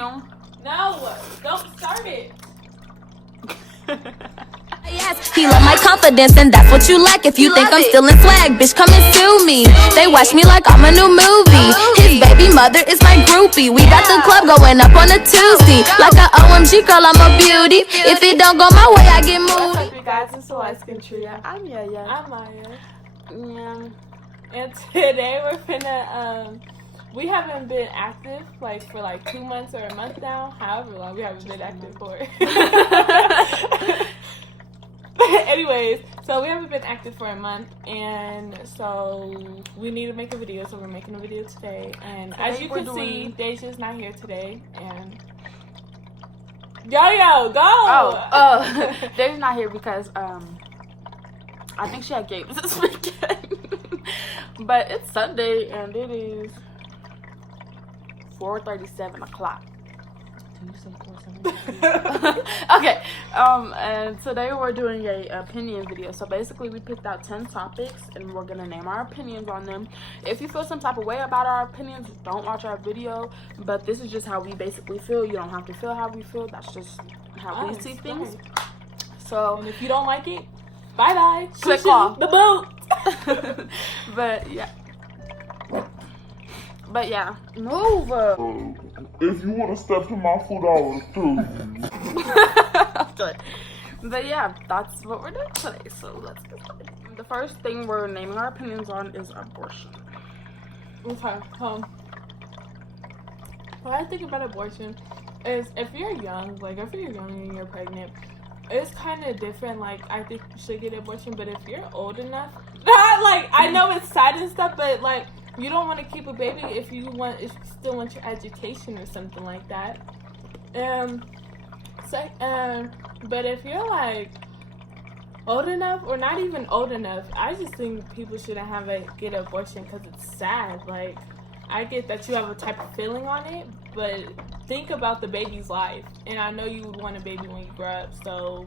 him. No, don't start it. Yes, he love my confidence and that's what you like. If you think I'm still in swag, bitch, come and sue me. They watch me like I'm a new movie. His baby mother is my groupie. We got the club going up on a Tuesday. Like a OMG girl, I'm a beauty. If it don't go my way, I get What's moody. up, you guys? It's the Light Skin Trio. I'm Yoyos. I'm Myas. Yeah. And today we're finna, we haven't been active for like 2 months or a month now. However long we haven't been active for. Anyways, so we haven't been active for a month, and so we need to make a video, so we're making a video today. And Today as you can we're see, doing- Deja's not here today, and Yo, go! Oh, Deja's not here because I think she had games this weekend. But it's Sunday and it is 4:37 o'clock. Did you say 4:37? Okay. And today we're doing a opinion video. So basically we picked out 10 topics and we're gonna name our opinions on them. If you feel some type of way about our opinions, don't watch our video. But this is just how we basically feel. You don't have to feel how we feel. That's just how we see things. So And if you don't like it, bye bye. Click Shoo-shoo, off. the boot. But yeah, move. If you want to step to my foot, I will too. But yeah, that's what we're doing today. So let's get started. The first thing we're naming our opinions on is abortion. Okay, what I think about abortion is if you're young and you're pregnant, it's kind of different. Like, I think you should get an abortion, but if you're old enough, I know it's sad and stuff, but like, you don't want to keep a baby if you still want your education or something like that. But if you're like old enough or not even old enough, I just think people shouldn't get an abortion because it's sad. Like, I get that you have a type of feeling on it, but think about the baby's life. And I know you would want a baby when you grow up, so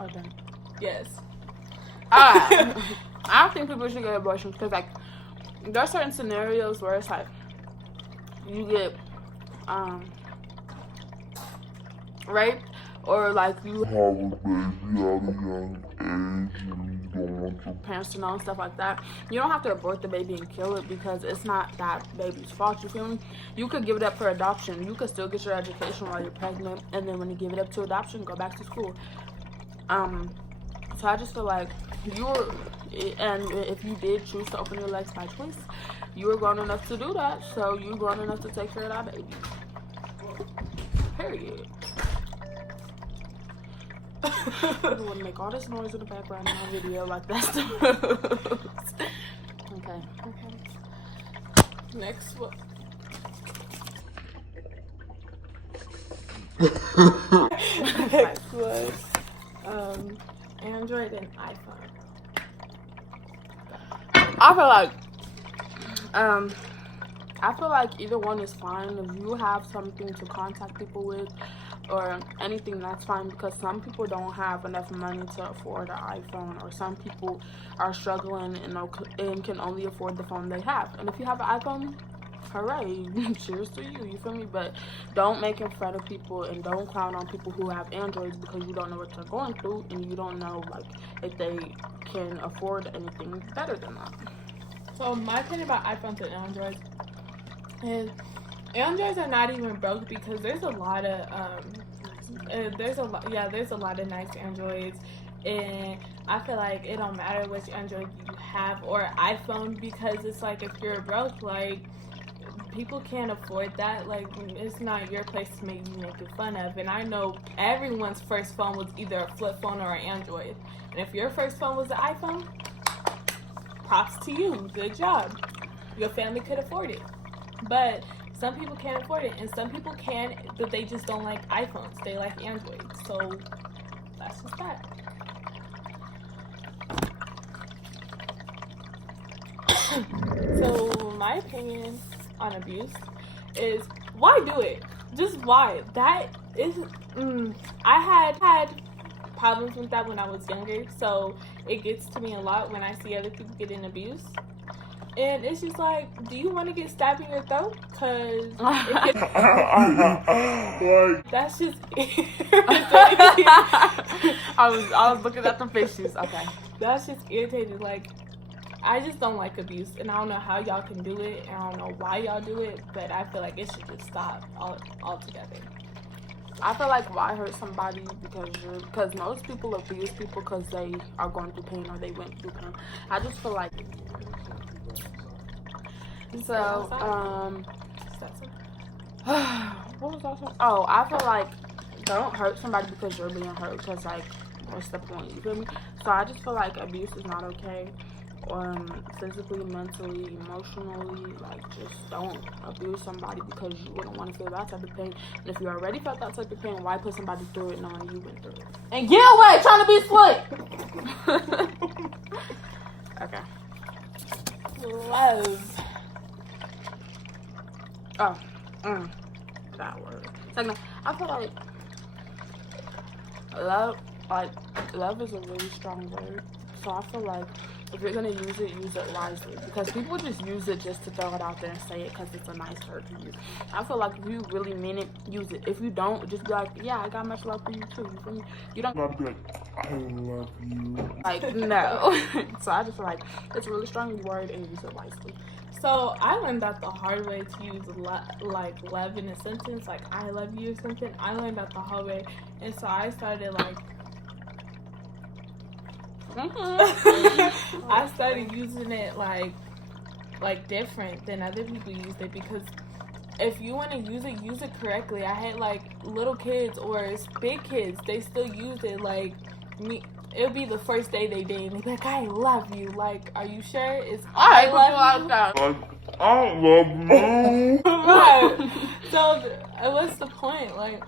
Okay. yes. I don't think people should get abortions because, like, there are certain scenarios where it's like you get raped, or like you Have a baby at a young age and you don't want your parents to know and stuff like that. You don't have to abort the baby and kill it because it's not that baby's fault. You feel me? You could give it up for adoption. You could still get your education while you're pregnant, and then when you give it up to adoption, go back to school. So I just feel like and if you did choose to open your legs by choice, you were grown enough to do that. So you're grown enough to take care of that baby. Period. I want to make all this noise in the background in my video, like that's the rules. Okay. Next one. Next was Android and iPhone. I feel like either one is fine. If you have something to contact people with or anything, that's fine, because some people don't have enough money to afford an iPhone, or some people are struggling and can only afford the phone they have. And if you have an iPhone, hooray, cheers to you, you feel me? But don't make fun of people and don't clown on people who have Androids, because you don't know what they're going through and you don't know, like, if they can afford anything better than that. So my opinion about iPhones and Androids is Androids are not even broke because there's a lot of there's a lot of nice Androids, and I feel like it don't matter which Android you have or iPhone, because it's like if you're broke, like, people can't afford that. Like, it's not your place to make it fun of. And I know everyone's first phone was either a flip phone or an Android, and if your first phone was an iPhone, props to you, good job. Your family could afford it. But some people can't afford it, and some people can, but they just don't like iPhones. They like Androids. So that's just that. So my opinion on abuse is, why do it? Just why? That is, I had problems with that when I was younger, so it gets to me a lot when I see other people getting abused. And it's just like, do you want to get stabbed in your throat? Because that's just I was looking at the fishes. Okay. that's just irritating. Like, I just don't like abuse, and I don't know how y'all can do it, and I don't know why y'all do it, but I feel like it should just stop altogether. I feel like why hurt somebody because most people abuse people because they are going through pain or they went through pain. I just feel like so what was I saying? Oh, I feel like don't hurt somebody because you're being hurt because like what's the point? You feel me? So I just feel like abuse is not okay. Physically, mentally, emotionally, like just don't abuse somebody because you wouldn't want to feel that type of pain. And if you already felt that type of pain, why put somebody through it knowing you went through it? And get away, trying to be slick. Okay. Love. Oh, that word. Second, I feel like love is a really strong word. So I feel like if you're gonna use it wisely, because people just use it just to throw it out there and say it because it's a nice word to use. I feel like if you really mean it, use it. If you don't, just be like, yeah, I got much love for you too. You feel me? You don't Not be like, I love you. like no. So I just feel like it's a really strong word and use it wisely. So I learned that the hard way to use like love in a sentence, like I love you or something. I learned that the hard way, and so I started like. I started using it like different than other people used it, because if you want to use it correctly. I had like little kids or big kids, they still use it like me. It'll be the first day they date and they be like, I love you. Like, are you sure? It's I love you. That. I love you. Right. So what's the point? Like,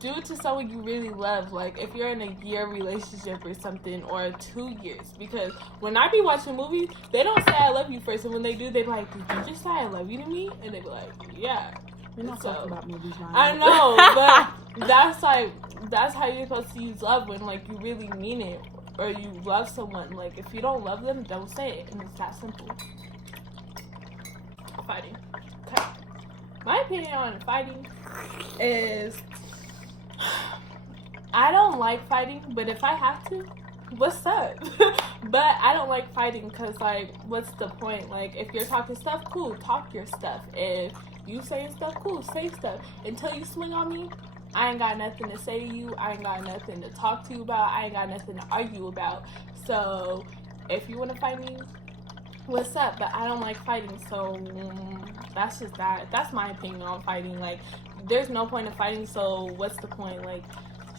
do it to someone you really love. Like, if you're in a year relationship or something, or 2 years. Because when I be watching movies, they don't say I love you first, and when they do, they be like, did you just say I love you to me? And they be like, yeah. We're not talking about movies now. I know, but that's how you're supposed to use love, when like you really mean it, or you love someone. Like, if you don't love them, don't say it, and it's that simple. Fighting. Okay. My opinion on fighting is, I don't like fighting, but if I have to, what's up? But I don't like fighting because, like, what's the point? Like, if you're talking stuff, cool, talk your stuff. If you saying stuff, cool, say stuff. Until you swing on me, I ain't got nothing to say to you. I ain't got nothing to talk to you about. I ain't got nothing to argue about. So, if you want to fight me, what's up? But I don't like fighting, so that's just that. That's my opinion on fighting. Like, there's no point in fighting, so what's the point? Like,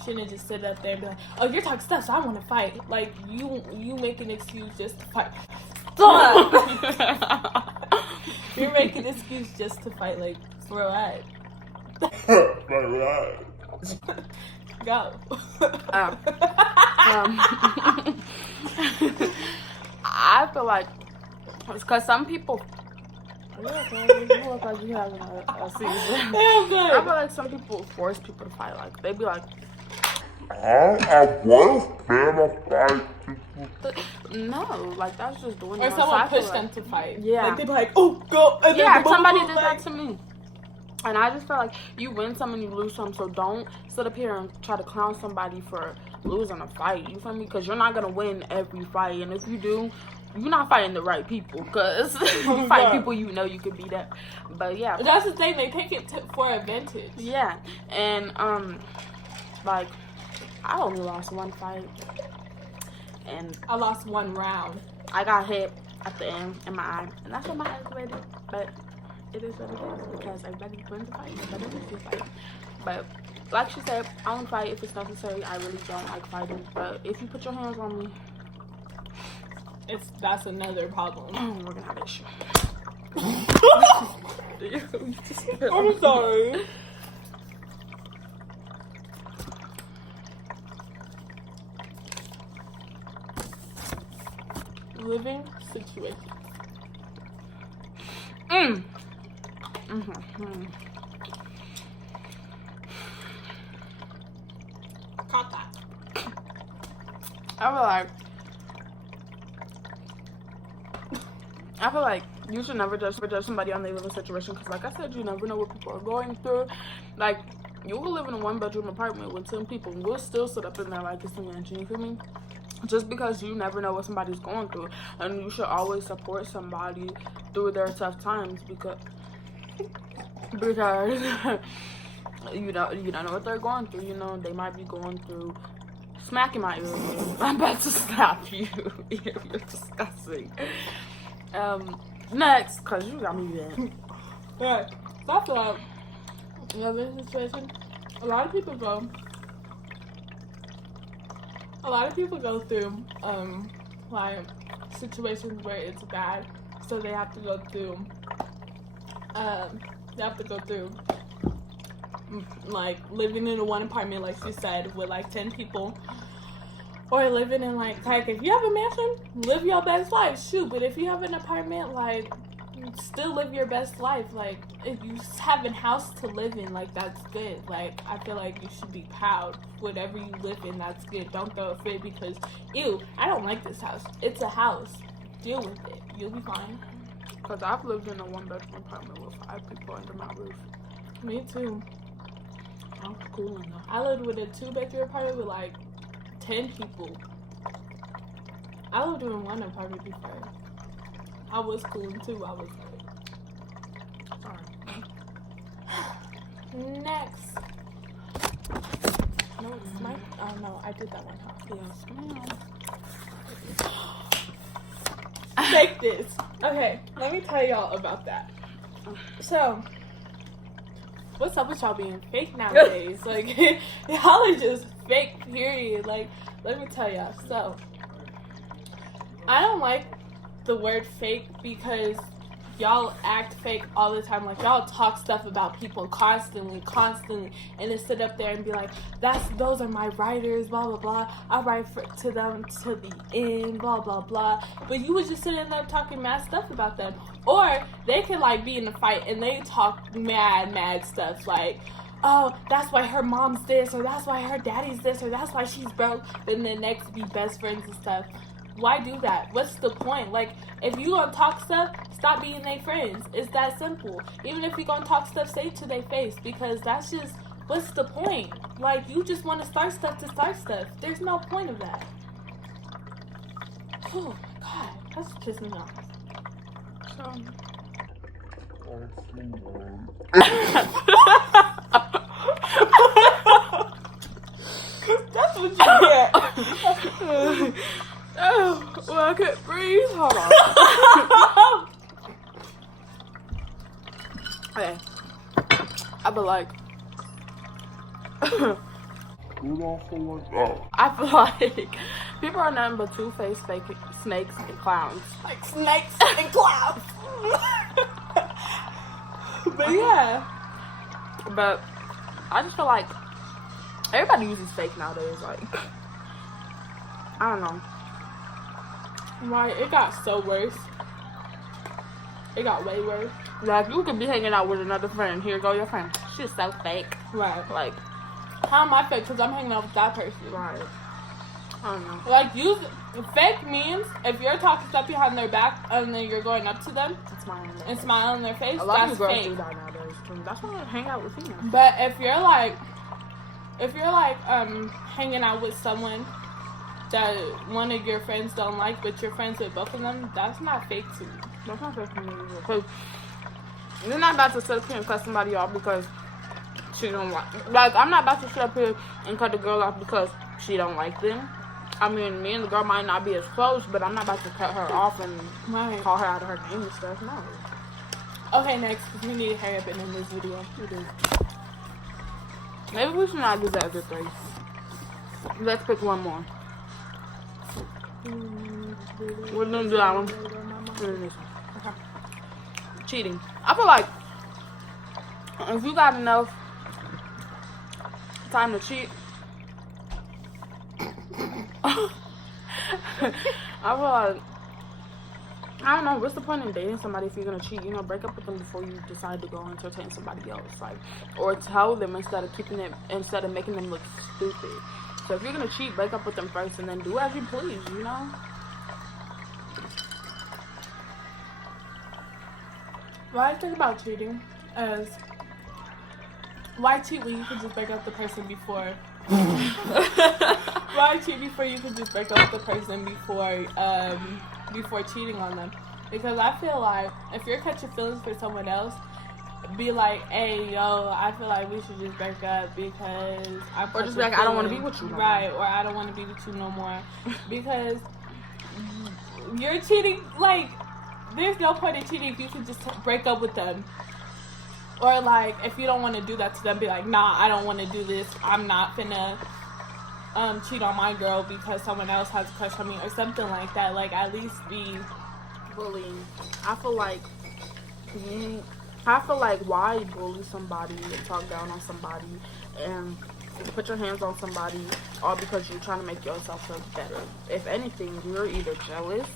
shouldn't just sit up there and be like, oh, you're talking stuff, so I want to fight. Like, you make an excuse just to fight. Stop! You're making an excuse just to fight. Like, relax. Right. Go. I feel like it's because some people. You look like you having a seizure. I feel like some people force people to fight. Like, they be like, I was gonna fight people. no, like that's just doing. Or it. someone So I pushed feel them to fight. Yeah. Like, they be like, oh, go. And yeah, then boom, somebody boom, did like, that to me. And I just feel like you win some and you lose some, so don't sit up here and try to clown somebody for losing a fight. You feel me? Because you're not gonna win every fight, and if you do, you're not fighting the right people. Because you fight people you know you could beat up. But yeah, that's the thing. They take it for advantage. yeah, and like I only lost one fight, and I lost one round. I got hit at the end in my eye, and that's what my eyes did. But it is what it is, because everybody wins a fight, everybody wins a fight. But like she said, I don't fight if it's necessary. I really don't like fighting, but if you put your hands on me, That's another problem. we're gonna have an issue. I'm sorry. Living situation. Caught that. I feel like you should never judge somebody on their living situation, because like I said, you never know what people are going through. Like, you will live in a 1-bedroom apartment with 10 people and we'll still sit up in there like it's a mansion, you feel me? Just because you never know what somebody's going through, and you should always support somebody through their tough times, because you don't know what they're going through. You know, they might be going through smacking my ear. I'm about to slap you. You're disgusting. Next, cause you got me bad. Yeah, so I feel like in this situation, a lot of people go through like situations where it's bad, so they have to go through like living in a one apartment, like she said, with like 10 people, or living in like if you have a mansion, live your best life, shoot. But if you have an apartment, like, still live your best life. Like, if you have a house to live in, like, that's good. Like, I feel like you should be proud. Whatever you live in, that's good. Don't throw a fit because, ew, I don't like this house. It's a house. Deal with it. You'll be fine. Cause I've lived in a 1-bedroom apartment with 5 people under my roof. Me too. I'm cool enough. I lived with a 2-bedroom apartment with like 10 people. I lived in one apartment before. I was cool too. I was good. Sorry. Next. No, it's my. Oh no, I did that one. Yes, ma'am. Take this. Okay, let me tell y'all about that. So, what's up with y'all being fake nowadays? Like, y'all are just fake, period. Like, let me tell y'all. So, I don't like the word fake because y'all act fake all the time. Like, y'all talk stuff about people constantly, and then sit up there and be like, those are my writers, blah, blah, blah. I write to them to the end, blah, blah, blah. But you was just sitting there talking mad stuff about them. Or they could, like, be in a fight and they talk mad stuff. Like, oh, that's why her mom's this, or that's why her daddy's this, or that's why she's broke. Then the next be best friends and stuff. Why do that? What's the point? Like, if you gonna talk stuff, stop being their friends. It's that simple. Even if you gonna talk stuff, say it to their face, because that's just, what's the point? Like, you just want to start stuff to start stuff. There's no point of that. Oh my god, that's pissing me off. That's what you get. Oh, well, I can't breathe. Hold on. Okay. I be like, I feel like people are nothing but two-faced fake snakes and clowns. Like snakes and clouds. But yeah. But I just feel like everybody uses fake nowadays. Like, I don't know. Right, it got so worse. It got way worse. Like, you could be hanging out with another friend. Here go your friend. She's so fake. Right. Like, how am I fake? Because I'm hanging out with that person. right. I don't know. Like, use fake memes. If you're talking stuff behind their back and then you're going up to them and smiling in their face, A lot that's of girls fake. do that nowadays too. That's why I hang out with females. But if you're like hanging out with someone that one of your friends don't like, but you're friends with both of them, that's not fake to me. That's not fake to me either. Because you're not about to sit up here and cut somebody off because she don't like, I'm not about to sit up here and cut the girl off because she don't like them. I mean, me and the girl might not be as close, but I'm not about to cut her off and call her out of her name and stuff. No. Okay, next, because we need to hurry up and end this video. We do. Maybe we should not do that as a 3. Let's pick one more. We're gonna do that one. We're doing this one. Okay. Cheating. I feel like if you got enough time to cheat, I feel like, I don't know, what's the point in dating somebody if you're gonna cheat? You know, break up with them before you decide to go entertain somebody else, like, or tell them instead of making them look stupid. So if you're gonna cheat, break up with them first and then do as you please, you know? What I think about cheating is, why cheat when you could just break up the person before? Why cheat before you could just break up with the person before cheating on them? Because I feel like if you're catching feelings for someone else, be like, hey, yo, I feel like we should just break up because I'm Or just be like, I don't want to be with you no right, more. or I don't want to be with you no more. Because you're cheating, like, there's no point in cheating if you can just break up with them. Or, like, if you don't want to do that to them, be like, nah, I don't want to do this. I'm not finna cheat on my girl because someone else has a crush on me or something like that. Like, at least be Bullying. I feel like why bully somebody and talk down on somebody and put your hands on somebody all because you're trying to make yourself feel better. If anything, you're either jealous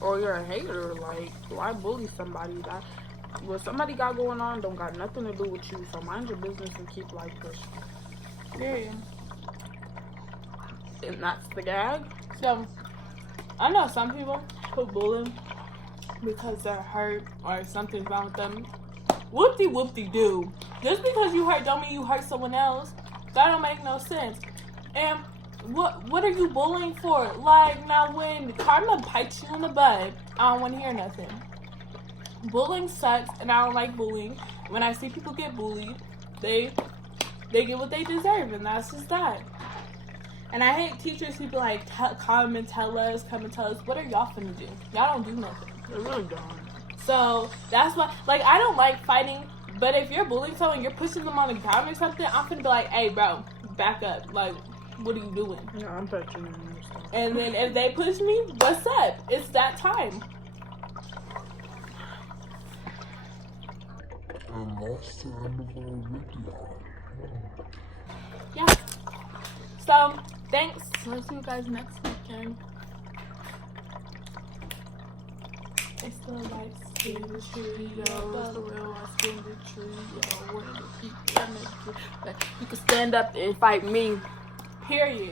or you're a hater. Like, why bully somebody? That what somebody got going on don't got nothing to do with you. So mind your business and keep life pushing. period. And that's the gag. So, I know some people who bully because they're hurt or something's wrong with them. Whoop-de-whoop-de-doo. Just because you hurt don't mean you hurt someone else. That don't make no sense. And what are you bullying for? Like, now when karma bites you in the butt, I don't want to hear nothing. Bullying sucks, and I don't like bullying. When I see people get bullied, they get what they deserve, and that's just that. And I hate teachers who be like, come and tell us, what are y'all finna do? Y'all don't do nothing. They really don't. So that's why, like, I don't like fighting, but if you're bullying someone, you're pushing them on the ground or something, I'm finna be like, hey, bro, back up. Like, what are you doing? Yeah, I'm touching you and stuff. And then if they push me, what's up? It's that time. And that's the end of our video. Yeah. So, thanks. We'll see you guys next weekend. It's the lights in the trio. It's the real life in the trio. When the people make you, like, you can stand up and fight me. Period.